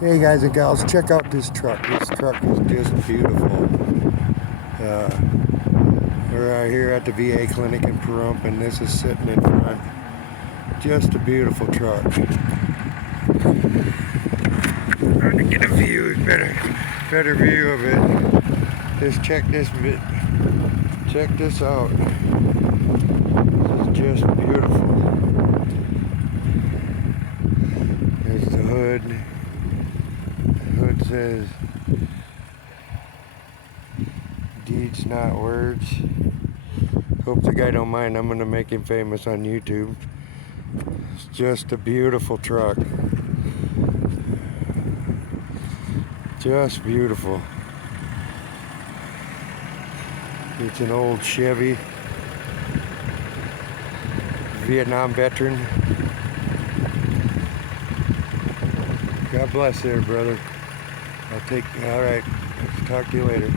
Hey guys and gals, check out this truck. This truck is just beautiful. We're out here at the VA clinic in Pahrump, and this is sitting in front. Just a beautiful truck. Trying to get a view, better view of it. Check this out. This is just beautiful. There's the hood. Hood says, "Deeds, not words." Hope the guy don't mind. I'm gonna make him famous on YouTube. It's just a beautiful truck. Just beautiful. It's an old Chevy. Vietnam veteran. God bless there, brother. All right. Talk to you later.